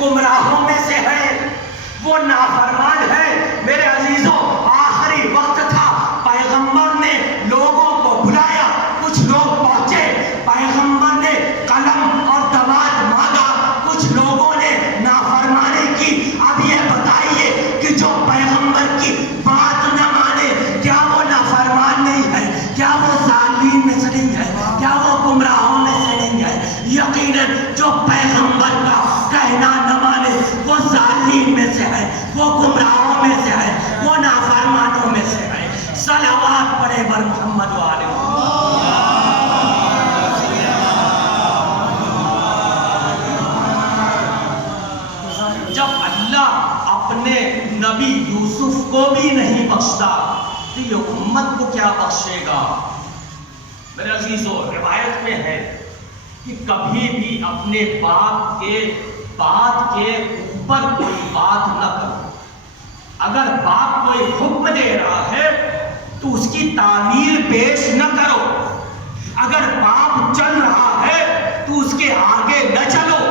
گمراہوں میں سے ہے، وہ نافرمان ہے۔ میرے عزیزوں، آخری وقت تھا، پیغمبر نے لوگوں کو بلایا، کچھ لوگ پہنچے، پیغمبر نے قلم اور دوات مانگا، کچھ لوگوں نے نافرمانی کی۔ اب یہ بتائیے کہ جو پیغمبر کی بات نہ مانے، کیا وہ نافرمان نہیں ہے؟ کیا وہ ظالمین میں سے نہیں ہے؟ کیا وہ گمراہوں میں سے نہیں ہے؟ یقیناً جو پیغمبر کا کہنا نہ مانے وہ ظالمین میں سے ہے، وہ گمراہوں میں سے ہے، وہ نافرمانوں میں سے ہے۔ صلوات پڑھے بر محمد و آل محمد۔ جب اللہ اپنے نبی یوسف کو بھی نہیں بخشتا تو یہ امت کو کیا بخشے گا؟ میرے عزیزو، روایت میں ہے کہ کبھی بھی اپنے باپ کے بات کے اوپر کوئی بات نہ کرو۔ اگر باپ کوئی حکم دے رہا ہے تو اس کی تعمیل پیش نہ کرو۔ اگر باپ چل رہا ہے تو اس کے آگے نہ چلو۔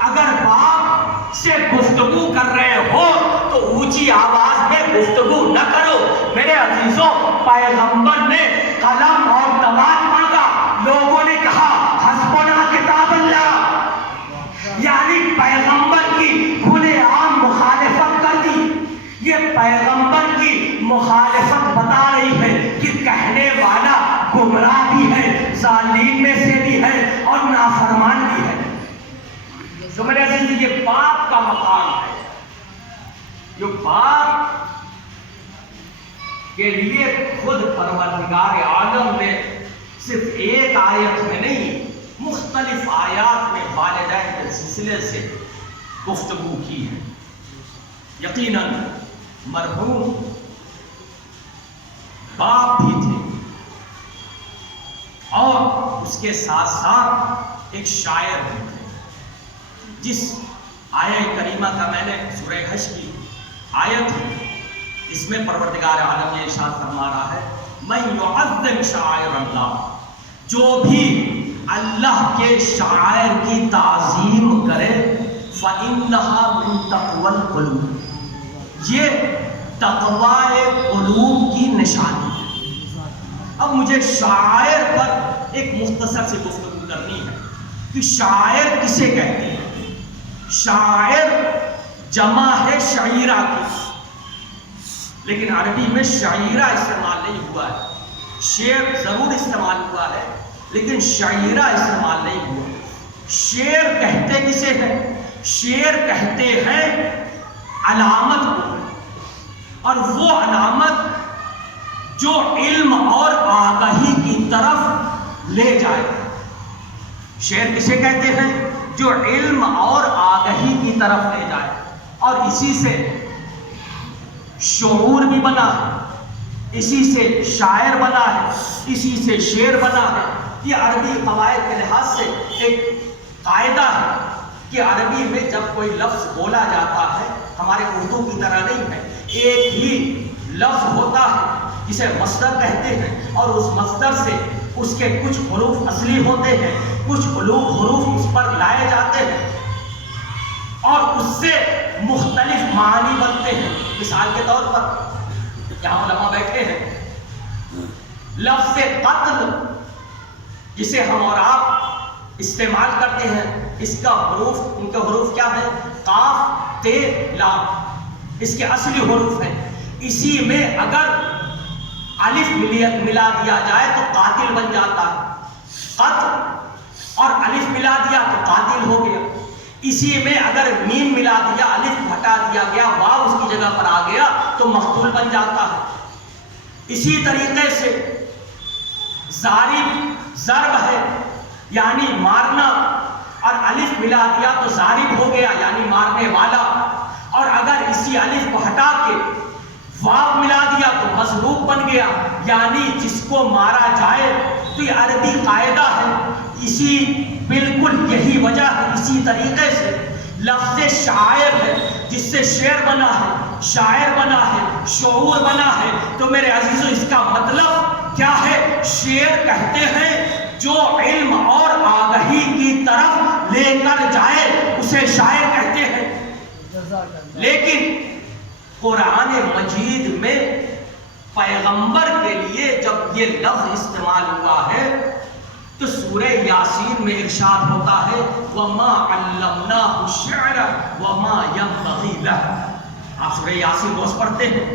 اگر باپ سے گفتگو کر رہے ہو تو اونچی آواز میں گفتگو نہ کرو۔ میرے عزیزوں، پیغمبر نے قلم اور دوات مانگا، لوگوں نے کہا حسبنا کتاب اللہ، یعنی پیغمبر کی کھلے عام مخالفت کر دی۔ یہ پیغمبر کی مخالفت بتا رہی ہے کہ کہنے والا گمراہ بھی ہے، ظالم میں سے بھی ہے اور نافرمان بھی ہے۔ تو میرے عزیز، یہ باپ کا مقام ہے۔ جو باپ کے لیے خود پروردگار عالم نے صرف ایک آیت میں نہیں، مختلف آیات میں والدین کے سلسلے سے گفتگو کی ہے۔ یقیناً مرحوم باپ بھی تھے اور اس کے ساتھ ساتھ ایک شاعر بھی تھے۔ جس آیہ کریمہ کا میں نے سورہ حشر کی آیت ہے، اس میں پروردگار عالم یہ ارشاد فرما رہا ہے، من یعظم شعائر اللہ، جو بھی اللہ کے شعائر کی تعظیم کرے، فإنها من تقوى القلوب، یہ تقوی قلوب کی نشانی ہے۔ اب مجھے شاعر پر ایک مختصر سی گفتگو کرنی ہے کہ شاعر کسے کہتے ہیں۔ شاعر جمع ہے شعیرہ کی، لیکن عربی میں شعیرہ استعمال نہیں ہوا ہے۔ شعر ضرور استعمال ہوا ہے لیکن شعیرہ استعمال نہیں ہوا۔ شعر کہتے کسے ہیں؟ شعر کہتے ہیں علامت کو، اور وہ علامت جو علم اور آگاہی کی طرف لے جائے۔ شعر کسے کہتے ہیں؟ جو علم اور آگاہی کی طرف لے جائے، اور اسی سے شعور بھی بنا ہے، اسی سے شاعر بنا ہے، اسی سے شعر بنا ہے۔ یہ عربی قواعد کے لحاظ سے ایک قاعدہ ہے کہ عربی میں جب کوئی لفظ بولا جاتا ہے، ہمارے اردو کی طرح نہیں ہے، ایک ہی لفظ ہوتا ہے جسے مصدر کہتے ہیں، اور اس مصدر سے اس کے کچھ حروف اصلی ہوتے ہیں، کچھ حروف اس پر لائے جاتے ہیں اور اس سے مختلف معنی بنتے ہیں۔ مثال کے طور پر یہاں علماء بیٹھے ہیں، لفظ قتل جسے ہم اور آپ استعمال کرتے ہیں، اس کا حروف، ان کے حروف کیا ہیں؟ قاف، تے، لام، اس کے اصلی حروف ہیں۔ اسی میں اگر الف ملا دیا جائے تو قاتل بن جاتا ہے، قتل، اور الف ملا دیا تو قاتل ہو گیا۔ اسی میں اگر میم ملا دیا، الف ہٹا دیا گیا، واو اس کی جگہ پر آ گیا تو مقتول بن جاتا ہے۔ اسی طریقے سے ضارب، ضرب ہے یعنی مارنا، اور الف ملا دیا تو ضارب ہو گیا یعنی مارنے والا، اور اگر اسی الف کو ہٹا کے واو ملا دیا تو مضروب بن گیا یعنی جس کو مارا جائے۔ تو یہ عربی قاعدہ ہے، اسی بالکل یہی وجہ ہے۔ اسی طریقے سے لفظ شاعر ہے، جس سے شعر بنا ہے، شاعر بنا ہے، شعور بنا ہے۔ تو میرے عزیزو، اس کا مطلب کیا ہے؟ شعر کہتے ہیں جو علم اور آگاہی کی طرف لے کر جائے، اسے شاعر کہتے ہیں۔ لیکن قرآن مجید میں پیغمبر کے لیے جب یہ لفظ استعمال ہوا ہے تو سورہ یاسین میں ارشاد ہوتا ہے وَمَا عَلَّمْنَاهُ الشِّعْرَ وَمَا يَنبَغِي لَهُ. آپ سورہ یاسین روز پڑھتے ہیں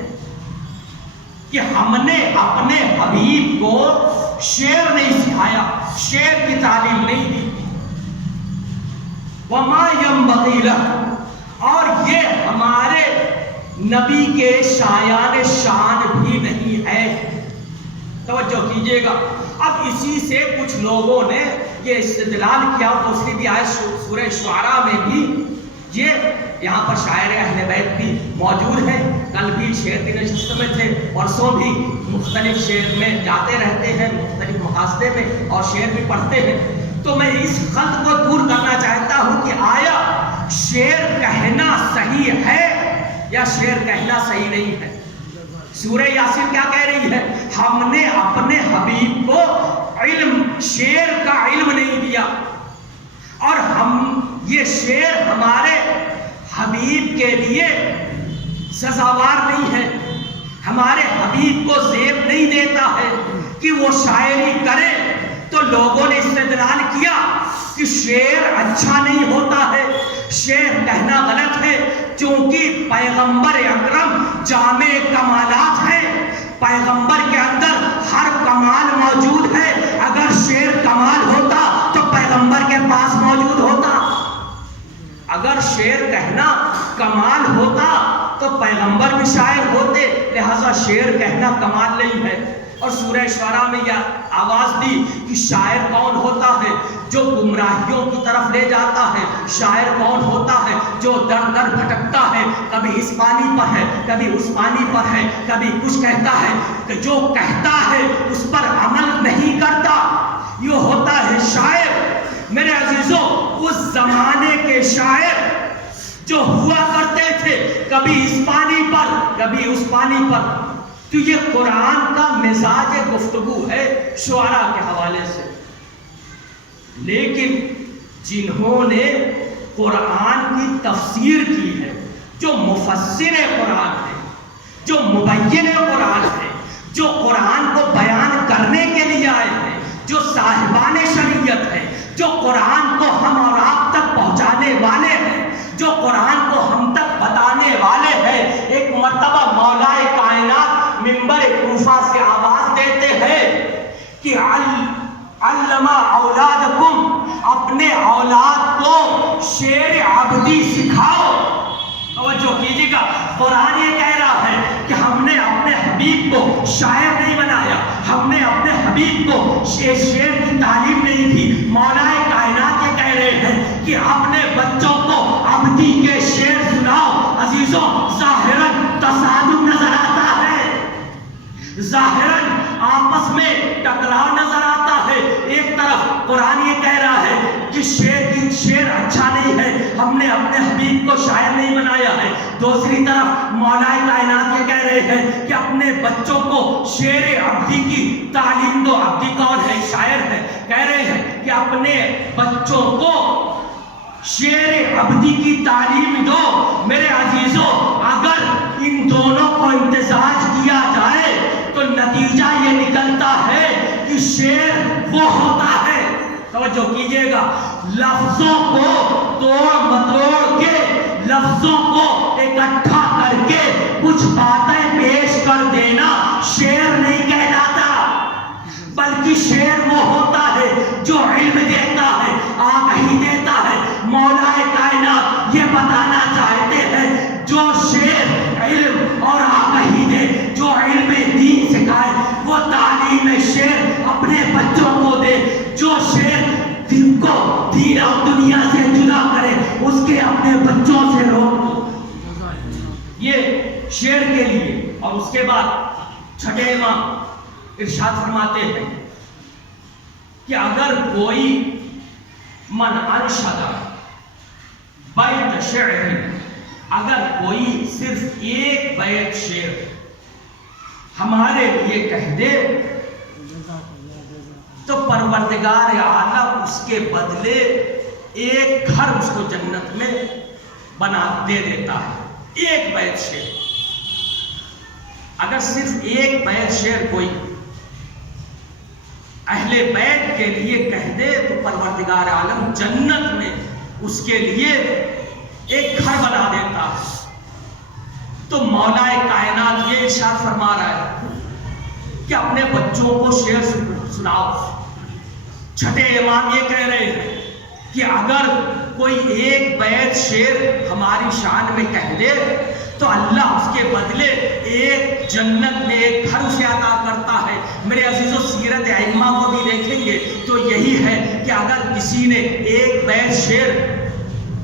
کہ ہم نے اپنے حبیب کو شعر نہیں سکھایا، شعر کی تعلیم نہیں دی. وَمَا يَنبَغِي لَهُ، اور یہ ہمارے نبی کے شایان شان بھی نہیں ہے. توجہ کیجئے گا. اب اسی سے کچھ لوگوں نے یہ استدلال کیا، دوسری بھی آیت سورہ شعراء میں بھی یہ یہاں پر شاعر اہل بیت بھی موجود ہیں. کل بھی شعر کی نشست میں تھے، پرسوں بھی مختلف شعر میں جاتے رہتے ہیں، مختلف مقاصدے میں اور شعر بھی پڑھتے ہیں. تو میں اس خط کو دور کرنا چاہتا ہوں کہ آیا شعر کہنا صحیح ہے یا شعر کہنا صحیح نہیں ہے. سورہ یاسین کیا کہہ رہی ہے؟ ہم نے اپنے حبیب کو علم، شعر کا علم نہیں دیا، اور ہم یہ شعر ہمارے حبیب کے لیے سزاوار نہیں ہے، ہمارے حبیب کو زیب نہیں دیتا ہے کہ وہ شاعری کرے. تو لوگوں نے استدلال کیا کہ شعر اچھا نہیں ہوتا ہے، شعر کہنا غلط ہے، چونکہ پیغمبر اکرم جامع کمالات ہے، پیغمبر کے اندر ہر کمال موجود ہے. اگر شعر کمال ہوتا تو پیغمبر کے پاس موجود ہوتا. اگر شعر کہنا کمال ہوتا تو پیغمبر بھی شاعر ہوتے، لہذا شعر کہنا کمال نہیں ہے. اور سورہ شعراء میں یہ آواز دی کہ شاعر کون ہوتا ہے؟ جو گمراہیوں کی طرف لے جاتا ہے. شاعر کون ہوتا ہے؟ جو در در بھٹکتا ہے، کبھی اس پانی پر ہے، کبھی اس پانی پر ہے، کبھی کچھ کہتا ہے، کہ جو کہتا ہے اس پر عمل نہیں کرتا، یہ ہوتا ہے شاعر. میرے عزیزوں، اس زمانے کے شاعر جو ہوا کرتے تھے کبھی اس پانی پر کبھی اس پانی پر. تو یہ قرآن کا مزاج گفتگو ہے شعراء کے حوالے سے. لیکن جنہوں نے قرآن کی تفسیر کی ہے، جو مفسر قرآن ہے، جو مبین قرآن ہے، جو قرآن کو بیان کرنے کے لیے آئے ہیں، جو صاحبان شریعت ہے، جو قرآن کو ہم اور آپ تک پہنچانے والے ہیں، جو قرآن کو ہم تک بتانے والے ہیں. ایک مرتبہ مولا کائنات منبر کوفہ سے آواز دیتے ہیں کہ علم اولادکم، اپنے اولاد کو شعر عبدی سکھاؤ. توجہ کیجیے گا، قرآن یہ کہہ رہا ہے کہ ہم نے اپنے حبیب کو شاعر نہیں بنایا، ہم نے اپنے حبیب کو شعر کی تعلیم نہیں دی. مولا کائنات یہ کہہ رہے ہیں کہ اپنے بچوں کو عبدی کے شعر سناؤ. عزیزوں، ظاہراً تصادم نظر آتا ہے، ظاہراً آپس میں ٹکراؤ نظر آتا ہے. ایک طرف قرآن یہ کہہ رہا ہے کہ شعر اچھا نہیں ہے، ہم نے اپنے حبیب کو شاعر نہیں بنایا ہے. دوسری طرف مولا کائنات یہ کہہ رہے ہیں کہ اپنے بچوں کو شعر عبدی کی تعلیم دو. عبدی کون ہے؟ شاعر ہے. کہہ رہے ہیں کہ اپنے بچوں کو شعر عبدی کی تعلیم دو. میرے عزیزوں، اگر ان دونوں کو امتزاج کیا جائے تو نتیجہ یہ نکلتا ہے کہ شعر وہ ہوتا ہے. توجہ کیجئے گا، لفظوں کو توڑ متوڑ کے، لفظوں کو اکٹھا کر کے کچھ باتیں پیش کر دینا شعر نہیں کہلاتا، بلکہ شعر وہ ہوتا ہے جو علم دیتا ہے، آگاہی دیتا ہے. مولا کائنات یہ بتانا چاہتے ہیں جو شعر علم اور آگاہی دے، جو علم دین سکھائے، وہ تعلیم شعر اپنے بچوں کو دے. جو شعر دن کو دین اور دنیا سے جدا کرے اس کے اپنے بچوں سے روک دو. یہ شعر کے لیے. اور اس کے بعد چھٹے امام ارشاد فرماتے ہیں کہ اگر کوئی من انشد بیت شعر، اگر کوئی صرف ایک بیت شعر ہمارے لیے کہہ دے تو پروردگار اعلیٰ اس کے بدلے ایک گھر اس کو جنت میں بنا دے دیتا ہے. ایک بیت شعر, اگر صرف ایک بیت شعر کوئی اہل بیت کے لیے کہہ دے تو پروردگار عالم جنت میں اس کے لیے ایک گھر بنا دیتا ہے. تو مولا کائنات یہ ارشاد فرما رہا ہے کہ اپنے بچوں کو شعر سناؤ. چھٹے امام یہ کہہ رہے ہیں کہ اگر کوئی ایک بیت شعر ہماری شان میں کہہ دے تو اللہ اس کے بدلے ایک جنت میں ایک گھر اسے عطا کرتا ہے. میرے عزیزو, سیرت ائمہ کو بھی دیکھیں گے تو یہی ہے کہ اگر کسی نے ایک بیت شعر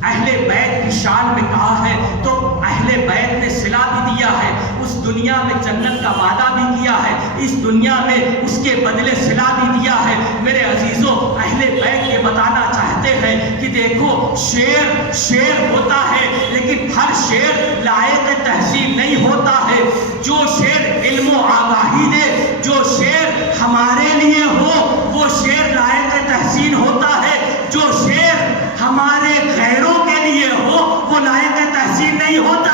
اہل بیت کی شان میں کہا ہے تو اہل بیت نے صلہ بھی دیا ہے, اس دنیا میں جنت کا وعدہ بھی کیا ہے, اس دنیا میں اس کے بدلے صلہ بھی دیا ہے. میرے عزیزو, اہل بیت یہ بتانا چاہتے ہیں کہ دیکھو شعر ہوتا ہے لیکن ہر شعر لائق تہذیب نہیں ہوتا ہے. جو شعر علم و آگاہی دے, جو شعر ہمارے لیے ہو وہ شعر لائق تحسین ہوتا ہے. جو شعر ہمارے غیروں کے لیے ہو وہ لائق تحسین نہیں ہوتا.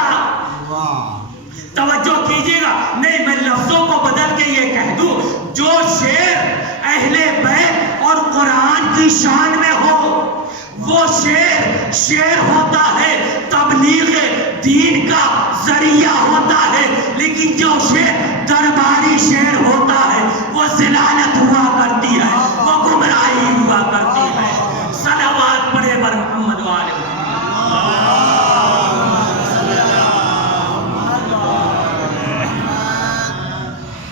توجہ کیجیے گا, نہیں میں لفظوں کو بدل کے یہ کہہ دوں, جو شعر اہل بیت اور قرآن کی شان میں ہو وہ شعر ہوتا ہے, تبلیغ دین کا ذریعہ ہوتا ہے. لیکن جو شعر درباری شعر ہوتا ہے وہ ضلالت ہوا کرتی ہے, وہ گمراہی ہوا کرتی ہے. صلوات پڑھے بر محمد والے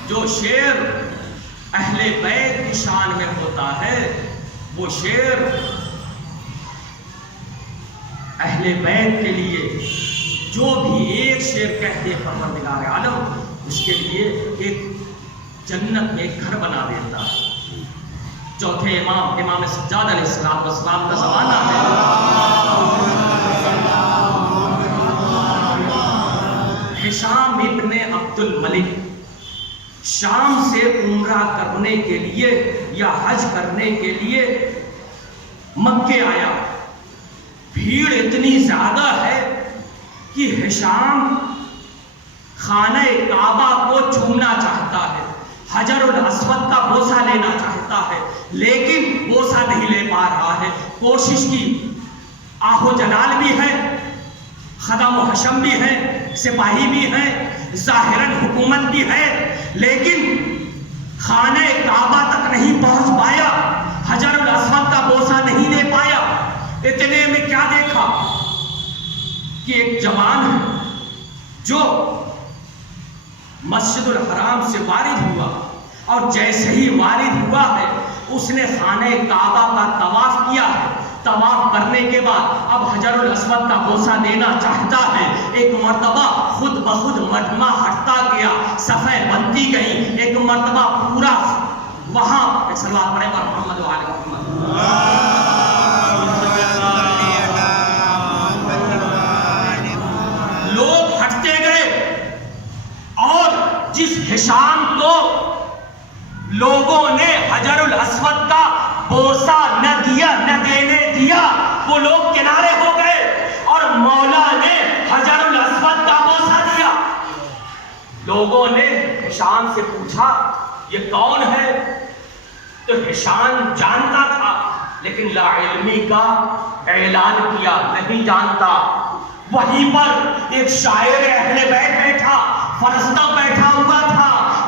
جو شعر اہل بیت کی شان میں ہوتا ہے وہ شعر اہل بیت کے لیے جو بھی ایک شعر کہہ دے پروردگار عالم اس کے لیے ایک جنت میں ایک گھر بنا دیتا ہے. چوتھے امام سجاد علیہ السلام کا زمانہ ہے. ہشام ابن عبد الملک شام سے عمرہ کرنے کے لیے یا حج کرنے کے لیے مکے آیا. بھیڑ اتنی زیادہ ہے کہ ہشام خانہ کعبہ کو چومنا چاہتا ہے, حجر الاسود کا بوسہ لینا چاہتا ہے, لیکن بوسہ نہیں لے پا رہا ہے. کوشش کی, آہو جلال بھی ہے, خدم و حشم بھی ہے, سپاہی بھی ہیں, ظاہراً حکومت بھی ہے, لیکن خانہ کعبہ تک نہیں پہنچ پایا, حجر الاسود کا بوسہ نہیں دے پایا. اتنے میں کیا دیکھا کہ ایک جوان ہے جو مسجد الحرام سے وارد ہوا, اور جیسے ہی وارد ہوا ہے اس نے خانہ کعبہ کا طواف کیا ہے. طواف کرنے کے بعد اب حجر الاسود کا بوسہ دینا چاہتا ہے. ایک مرتبہ خود بخود مجمع ہٹتا گیا, صفیں بنتی گئی, ایک مرتبہ پورا وہاں ایک صلوات پڑھے پر محمد و آل محمد. لوگ ہٹتے گئے اور جس ہشام کو لوگوں نے حجر الاسود کا بوسہ نہ دیا, نہ دینے دیا, وہ لوگ کنارے ہو گئے اور مولا نے حجر الاسود کا بوسہ دیا. لوگوں نے ہشام سے پوچھا یہ کون ہے, تو ہشام جانتا تھا لیکن لا علمی کا اعلان کیا, نہیں جانتا. وہیں پر ایک شاعر اہل بیت بیٹھا, فرزدق بیٹھا ہوا تھا.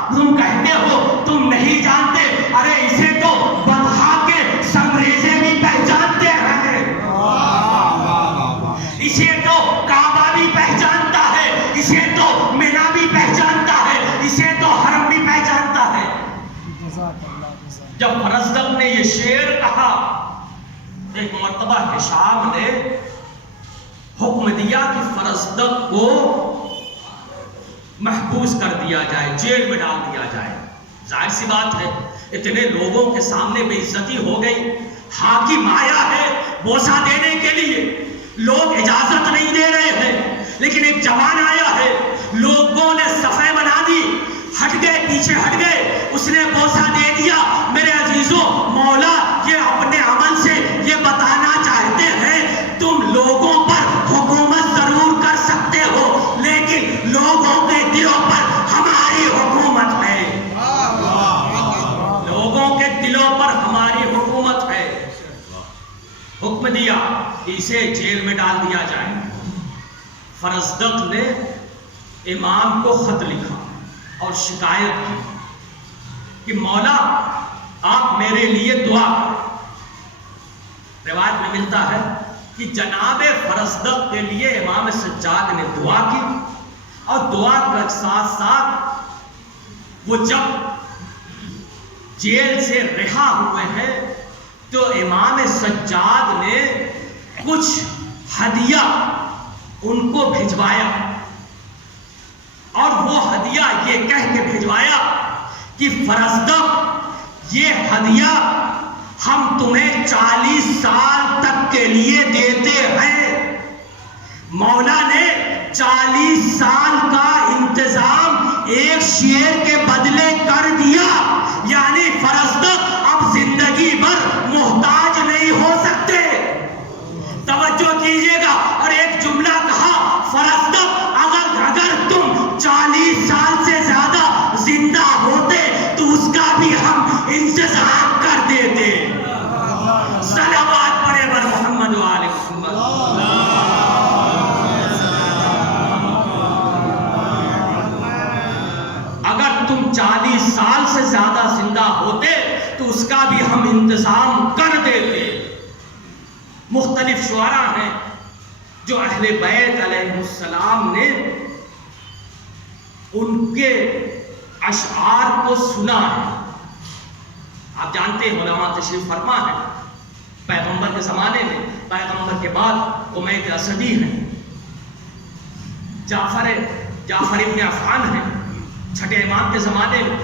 تم کہتے ہو تم نہیں جانتے, ارے اسے تو بطحا کے سمریزے بھی پہچانتے ہیں, اسے تو کعبہ بھی پہچانتا ہے, اسے تو مینا بھی پہچانتا ہے, اسے تو حرم بھی پہچانتا ہے. جب فرزدق نے یہ شعر کہا, ایک مرتبہ ہشام نے حکم دیا کہ فرزدق کو محبوس کر دیا جائے, جیل میں ڈال دیا جائے. ظاہر سی بات ہے اتنے لوگوں کے سامنے بے عزتی ہو گئی. حاکم آیا ہے بوسہ دینے کے لیے, لوگ اجازت نہیں دے رہے ہیں, لیکن ایک جوان آیا ہے, لوگوں نے صفیں بنا دی, ہٹ گئے, پیچھے ہٹ گئے, اس نے بوسہ دے دیا. میرے عزیزوں, مولا یہ اپنے عمل سے یہ بتانا چاہتے ہیں تم لوگوں پر حکومت اسے جیل میں ڈال دیا جائے۔ فرزدق نے امام کو خط لکھا اور شکایت کی کہ مولا آپ میرے لیے دعا کریں۔ روایت میں ملتا ہے کہ جناب فرزدق کے لیے امام سجاد نے دعا کی، اور دعا کے ساتھ ساتھ وہ جب جیل سے رہا ہوئے ہیں تو امام سجاد نے کچھ ہدیہ ان کو بھجوایا، اور وہ ہدیہ یہ کہہ کے بھجوایا کہ فرزدق یہ ہدیہ ہم تمہیں 40 سال تک کے لیے دیتے ہیں۔ مولا نے 40 سال کا انتظام ایک شیر کے بدلے کر دیا، یعنی فرزدق اب زندگی بھر محتاج نہیں ہو سکتے۔ توجہ کیجئے گا، اور ایک جملہ کہا، فرزدق اگر تم 40 سال سے زیادہ زندہ ہوتے تو اس کا بھی ہم انتظام کر دیتے۔ صلوات پڑھے بر محمد و آل محمد۔ اگر تم 40 سال سے زیادہ زندہ ہوتے تو اس کا بھی ہم انتظام کر دیتے۔ مختلف شعراء ہیں جو اہل بیت علیہ السلام نے ان کے اشعار کو سنا ہے۔ آپ جانتے ہیں علماء تشریف فرما ہے، پیغمبر کے زمانے میں، پیغمبر کے بعد امیہ اسدی ہیں، جعفر ابن عفان ہیں، چھٹے امام کے زمانے میں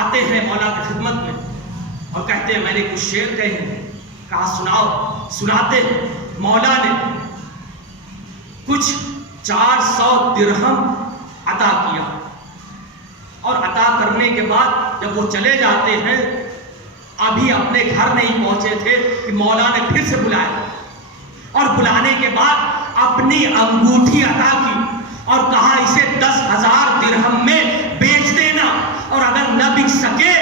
آتے ہیں مولا کی خدمت میں اور کہتے ہیں میں نے کچھ شعر کہے ہیں۔ کہا سناؤ، سناتے ہیں۔ مولا نے کچھ 400 درہم عطا کیا، اور عطا کرنے کے بعد جب وہ چلے جاتے ہیں، ابھی اپنے گھر نہیں پہنچے تھے کہ مولا نے پھر سے بلایا، اور بلانے کے بعد اپنی انگوٹھی عطا کی اور کہا اسے 10,000 درہم میں بیچ دینا، اور اگر نہ بک سکے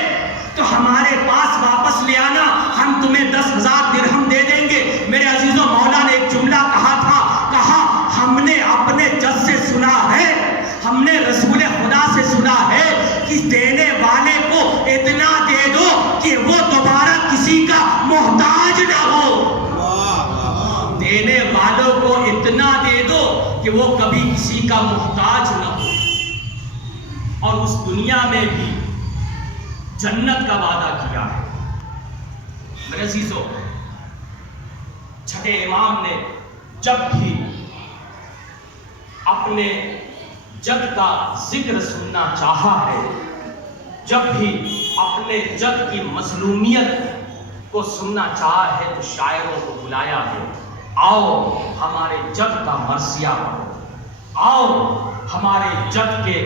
تو ہمارے پاس واپس لے آنا، ہم تمہیں 10,000 درہم دے دیں گے۔ میرے عزیزوں، مولا نے ایک جملہ کہا تھا، کہا ہم نے اپنے جد سے سنا ہے، ہم نے رسول خدا سے سنا ہے کہ دینے والے کو اتنا دے دو کہ وہ دوبارہ کسی کا محتاج نہ ہو۔ دینے والوں کو اتنا دے دو کہ وہ کبھی کسی کا محتاج نہ ہو۔ اور اس دنیا میں بھی جنت کا وعدہ کیا ہے۔ میرے عزیزوں، چھٹے امام نے جب بھی اپنے جد کا ذکر سننا چاہا ہے، جب بھی اپنے جد کی مظلومیت کو سننا چاہا ہے تو شاعروں کو بلایا ہے، آؤ ہمارے جد کا مرثیہ پڑھو، آؤ ہمارے جد کے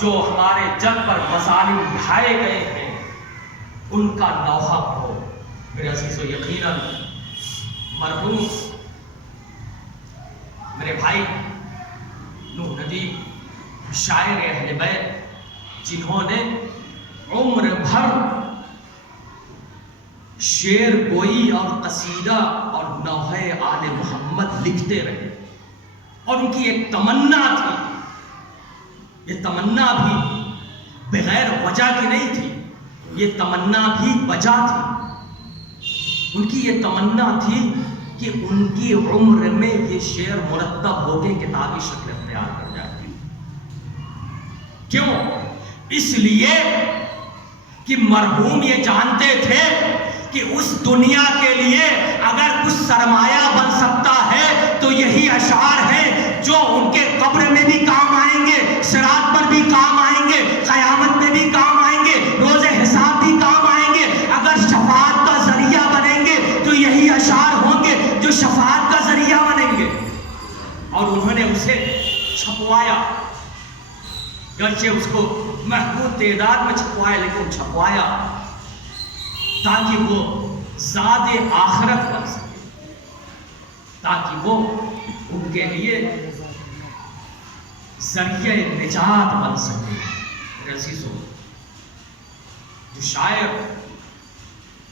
جو ہمارے جد پر مظالم ڈھائے گئے ہیں ان کا لوحہ پڑھو۔ میرے عزیزو، یقیناً مرحوم میرے بھائی نوح ندیم شاعر اہل بیت، جنہوں نے عمر بھر شعر گوئی اور قصیدہ اور نوحہ آل محمد لکھتے رہے، اور ان کی ایک تمنا تھی، یہ تمنا بھی بغیر وجہ کی نہیں تھی، یہ تمنا بھی وجہ تھی۔ ان کی یہ تمنا تھی کہ ان کی عمر میں یہ شعر مرتب ہو کے کتابی شکل اختیار کر جائے۔ کیوں؟ اس لیے کہ مرحوم یہ جانتے تھے کہ اس دنیا کے لیے اگر کچھ سرمایہ بن سکتا ہے تو یہی اشعار ہیں جو ان کے قبر میں بھی کام آئیں گے، صراط پر بھی کام آئیں گے، قیامت میں بھی کام آئیں گے، روز حساب بھی کام آئیں گے۔ اگر شفاعت کا ذریعہ بنیں گے تو یہی اشعار ہوں گے جو شفاعت کا ذریعہ بنیں گے۔ اور انہوں نے اسے چھپوایا، گرچہ اس کو محدود تعداد میں چھپوایا، لیکن چھپوایا تاکہ وہ زاد آخرت بن سکے، تاکہ وہ ان کے لیے ذریعہ نجات بن سکے۔ میرے عزیزوں، جو شاعر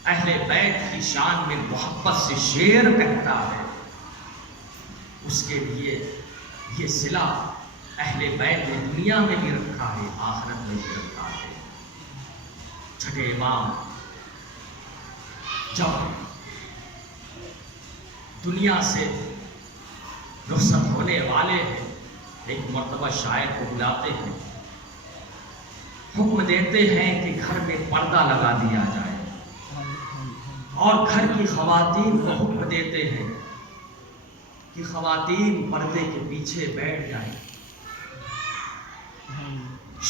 اہل بیت کی شان میں محبت سے شعر کہتا ہے، اس کے لیے یہ صلہ اہل بیت نے دنیا میں بھی رکھا ہے، آخرت میں بھی رکھا ہے۔ چھٹے امام جب دنیا سے رخصت ہونے والے ہیں، ایک مرتبہ شاعر کو بلاتے ہیں، حکم دیتے ہیں کہ گھر میں پردہ لگا دیا جائے، اور گھر کی خواتین کو حکم دیتے ہیں کہ خواتین پردے کے پیچھے بیٹھ جائیں۔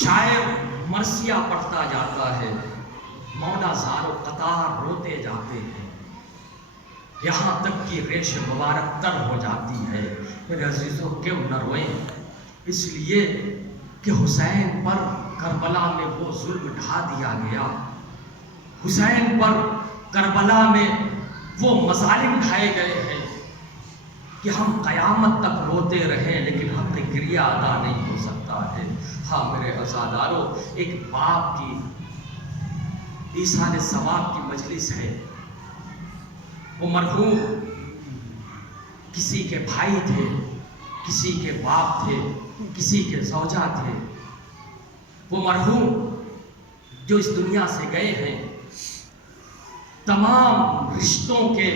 شاعر مرثیہ پڑھتا جاتا ہے، مولا زار و قطار روتے جاتے ہیں، یہاں تک کہ ریش مبارک تر ہو جاتی ہے۔ میرے عزیزوں کیوں نہ روئیں؟ اس لیے کہ حسین پر کربلا میں وہ ظلم ڈھا دیا گیا، حسین پر کربلا میں وہ مظالم ڈھائے گئے ہیں کہ ہم قیامت تک روتے رہیں لیکن حق گریہ ادا نہیں ہو سکتا ہے۔ ہاں میرے عزاداروں، ایک باپ کی ایصال ثواب کی مجلس ہے، وہ مرحوم کسی کے بھائی تھے، کسی کے باپ تھے، کسی کے زوجہ تھے۔ وہ مرحوم جو اس دنیا سے گئے ہیں تمام رشتوں کے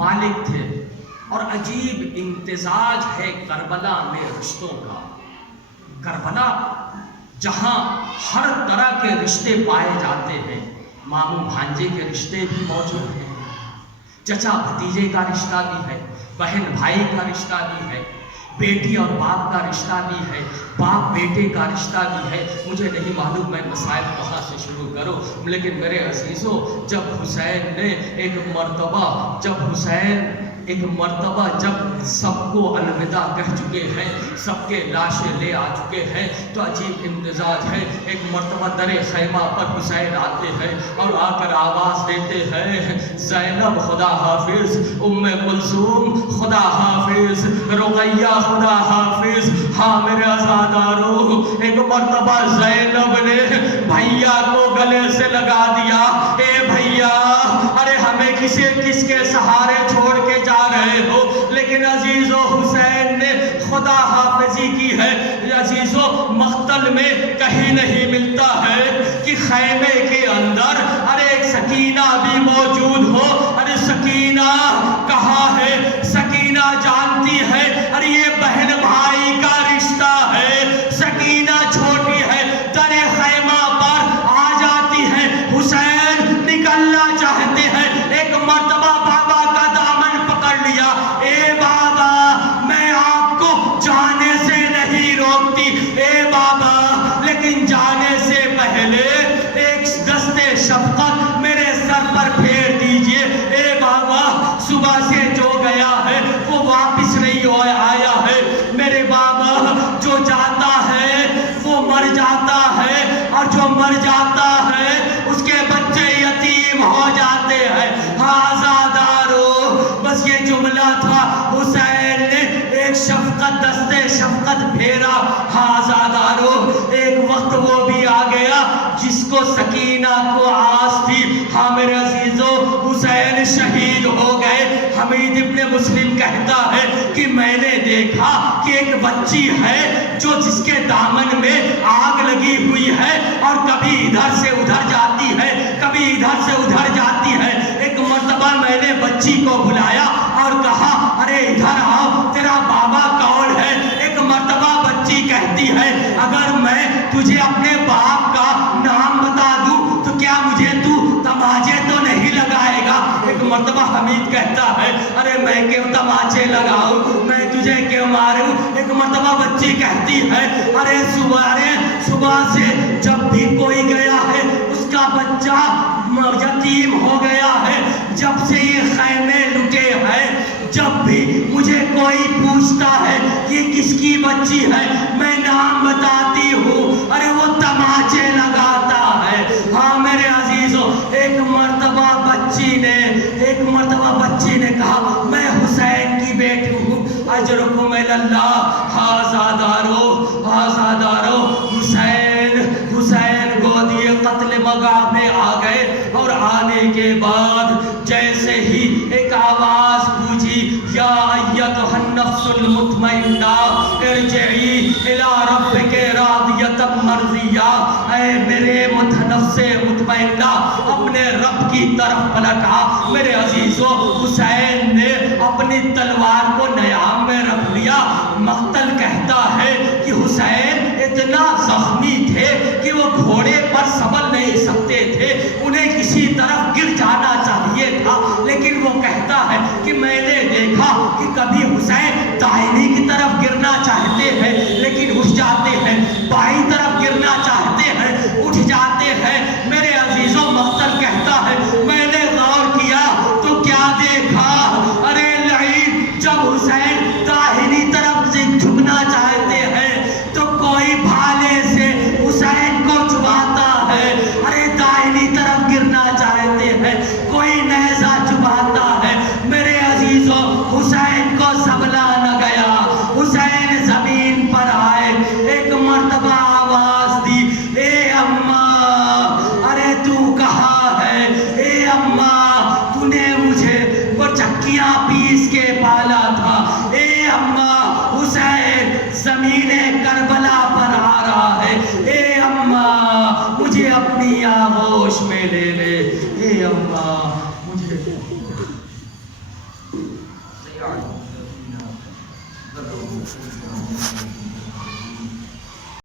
مالک تھے، اور عجیب امتزاج ہے کربلا میں رشتوں کا۔ کربلا جہاں ہر طرح کے رشتے پائے جاتے ہیں، ماموں بھانجے کے رشتے بھی موجود ہیں، چچا بھتیجے کا رشتہ بھی ہے، بہن بھائی کا رشتہ بھی ہے، بیٹی اور باپ کا رشتہ بھی ہے، باپ بیٹے کا رشتہ بھی ہے۔ مجھے نہیں معلوم میں مسائل کہاں سے شروع کروں، لیکن میرے عزیزوں جب حسین نے ایک مرتبہ جب سب کو الوداع کہہ چکے ہیں، سب کے لاشیں لے آ چکے ہیں، تو عجیب امتزاج ہے۔ ایک مرتبہ در خیمہ پر حسین آتے ہیں اور آ کر آواز دیتے ہیں، زینب خدا حافظ، ام کلثوم خدا حافظ، رقیہ خدا حافظ۔ ہاں میرے عزاداروں، ایک مرتبہ زینب نے بھیا کو گلے سے لگا دیا، اے بھیا، ارے ہمیں کس کے سہارے چھوڑ کے جا رہے ہو؟ لیکن عزیزو حسین نے خدا حافظی کی ہے۔ عزیزو مقتل میں کہیں نہیں ملتا ہے کہ خیمے کے اندر ارے ایک سکینہ بھی موجود ہو۔ ارے سکینہ کہاں ہے؟ سکینہ جانتی ہے ارے یہ بہن بھائی کا رشتہ ہے۔ سکینہ چھوٹی ہے، در خیمہ پر آ جاتی ہے، حسین نکلنا چاہتے ہیں، ایک مرتبہ بابا کا دامن پکڑ لیا، اے بابا میں آپ کو جانے سے نہیں روکتی، اے بابا لیکن جانے سے پہلے ایک دستے شفقت میرے سر پر پھیر دیجئے۔ اے بابا صبح سے جو گیا ہے وہ واپس نہیں آیا ہے، میرے بابا جو جاتا ہے وہ مر جاتا ہے، اور جو مر جاتا ہے اس کے بچے یتیم ہو جاتے ہیں۔ آزادارو بس یہ جملہ تھا، حسین نے ایک شفقت دستے شفقت پھیرا۔ آزادارو ایک وقت وہ بھی آ گیا جس کو سکینہ کو آس تھی۔ ہاں میرے عزیزو حسین شہید ہو گئے۔ حمید ابن مسلم کہتا ہے کہ میں نے دیکھا کہ ایک بچی ہے جو جس کے دامن میں آگ لگی ہوئی ہے، اور کبھی ادھر سے ادھر جاتی ہے، کبھی ادھر سے ادھر جاتی ہے۔ ایک مرتبہ میں نے بچی کو بلایا اور کہا ارے ادھر آؤ، تیرا بابا کون ہے؟ ایک مرتبہ بچی کہتی ہے اگر میں تجھے اپنے باپ کا نام بتا دوں تو کیا مجھے تو تماچے تو نہیں لگائے گا؟ ایک مرتبہ حمید کہتا ہے ارے میں کیوں تماچے لگاؤں، میں تجھے کیوں ماروں؟ ایک مرتبہ بچی کہتی ہے ارے صبح سے جب بھی کوئی گیا ہے اس کا بچہ یتیم ہو گیا ہے، جب سے یہ خیمے لٹے ہیں جب بھی مجھے کوئی پوچھتا ہے یہ کس کی بچی ہے میں نام بتاتی ہوں، ارے وہ تماچے لگاتا ہے۔ ہاں میرے عزیزو ایک مرتبہ بچی نے کہا میں حسین کی بیٹی ہوں، اجرکم اللہ۔ آزادارو حسین گودی قتل مگاہ میں آ گئے۔ اور آنے کے بعد جیسے ہی ایک آواز گونجی، یا ایتھا النفس المطمئنہ ارجعی الی ربک راضیۃ مرضیہ، اے میرے نفس مطمئنہ اپنے رب کی طرف پلٹ آ۔ میرے عزیزو، حسین نے اپنی تلوار کو نیام میں رکھ لیا۔ مقتل کہتا ہے کہ حسین اتنا زخمی تھے کہ وہ گھوڑے پر سنبھل نہیں سکتے تھے، انہیں کسی طرف گر جانا چاہیے تھا، لیکن وہ کہتا ہے کہ میں نے دیکھا کہ کبھی حسین دائیں کی طرف گرنا چاہتے ہیں لیکن اٹھ جاتے ہیں، بائیں طرف گرنا چاہتے ہیں اٹھ جاتے ہیں۔ میرے عزیزوں، مقتل کہتا ہے میں نے غور کیا تو کیا دیکھا، ارے لعین، جب حسین داہنی طرف سے جھکنا چاہتے ہیں تو کوئی بھالے سے حسین کو چبھاتا ہے، ارے داہنی طرف گرنا چاہتے ہیں کوئی نیزہ چبھاتا ہے۔ میرے عزیزوں، حسین کو سنبھلا نہ گیا، حسین زمین پر آئے، ایک مرتبہ آواز دی، اے اماں، ارے تو کہاں ہے، اے اماں، تو نے مجھے وہ چکیاں پیس کے پالا تھا، اے اماں، حسین زمین کربلا پر آ رہا ہے، اے اماں مجھے اپنی آغوش میں لے لے، اے اماں